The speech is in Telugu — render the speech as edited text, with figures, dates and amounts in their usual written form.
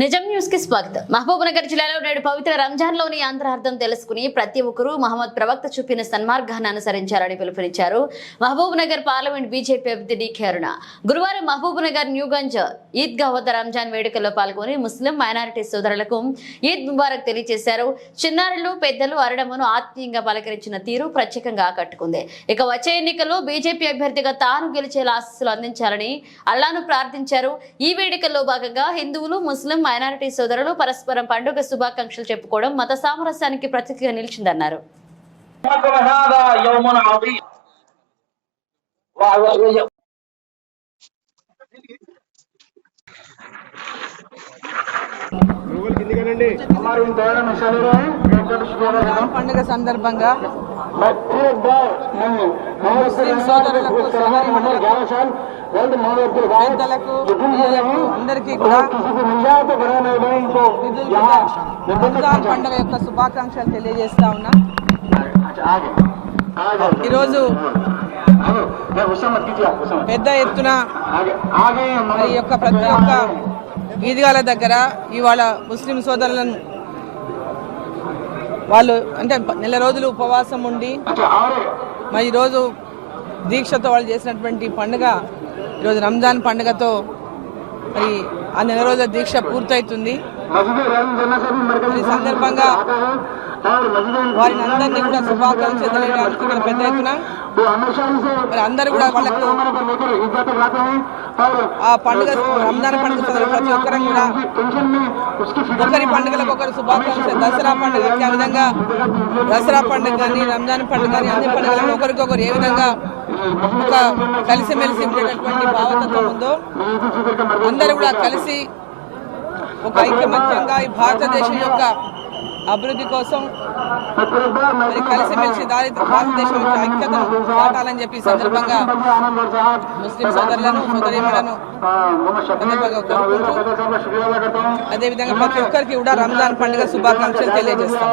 నిజం న్యూస్ కి స్వాగతం। మహబూబ్నగర్ జిల్లాలో నేడు పవిత్ర రంజాన్ లోని అంతరార్థం తెలుసుకుని ప్రతి ఒక్కరూ మహమ్మద్ ప్రవక్త చూపిన సన్మార్గాన్ని అనుసరించాలని పిలుపునిచ్చారు మహబూబ్నగర్ పార్లమెంట్ బీజేపీ అభ్యర్థి డి అరుణ। గురువారం మహబూబ్నగర్ న్యూగంజ్ ఈద్గా వద్ద రంజాన్ వేడుకల్లో పాల్గొని ముస్లిం మైనారిటీ సోదరులకు ఈద్ ముబారక్ తెలియజేశారు। చిన్నారులు పెద్దలు అరుణమ్మను ఆత్మీయంగా పలకరించిన తీరు ప్రత్యేకంగా ఆకట్టుకుంది। ఇక వచ్చే ఎన్నికల్లో బీజేపీ అభ్యర్థిగా తాను గెలిచేలా ఆశీస్సులు అందించాలని అల్లాను ప్రార్థించారు। ఈ వేడుకల్లో భాగంగా హిందువులు ముస్లిం మైనారిటీ సోదరులు పరస్పరం పండుగ శుభాకాంక్షలు చెప్పుకోవడం మత సామరస్యానికి ప్రతీకగా నిలిచిందన్నారు। పండుగ సందర్భంగా ముస్లిం సోదరులకు పెద్దలకు అందరికీ కూడా రంజాన్ పండుగ యొక్క శుభాకాంక్షలు తెలియజేస్తా ఉన్నా। ఈరోజు పెద్ద ఎత్తున మరి యొక్క ప్రతి ఒక్క ఈద్గాల దగ్గర ఇవాళ ముస్లిం సోదరులను వాళ్ళు అంటే నెల రోజులు ఉపవాసం ఉండి మరి ఈరోజు దీక్షతో వాళ్ళు చేసినటువంటి పండుగ ఈరోజు రంజాన్ పండుగతో మరి ఆ నెల రోజుల దీక్ష పూర్తవుతుంది। ఈ సందర్భంగా వారిని అందరినీ కూడా శుభాకాంక్షలు తెలియడానికి ఇక్కడ పెద్ద ఎత్తున మరి అందరూ కూడా వాళ్ళకు ఆ పండుగ రంజాన్ పండుగ ప్రతి ఒక్కరం కూడా ఒకరి పండుగలకు ఒకరు శుభాకాంక్షలు, దసరా పండుగకి ఆ విధంగా దసరా పండుగ కానీ రంజాన్ పండుగ కానీ అన్ని పండుగలకు ఒకరికొకరు ఏ విధంగా ఒక కలిసిమెలిసి ఉండేటటువంటి భావతత్వం ఉందో అందరూ కూడా కలిసి ఒక ఐకమత్యంగా ఈ భారతదేశం యొక్క అభివృద్ధి కోసం మరి కలిసిమెలిసి భారతదేశం యొక్క ఐక్యతను దాటాలని చెప్పి సందర్భంగా ముస్లిం సోదరులను సోదరీమణులను అదేవిధంగా ప్రతి ఒక్కరికి కూడా రంజాన్ పండుగ శుభాకాంక్షలు తెలియజేస్తాం।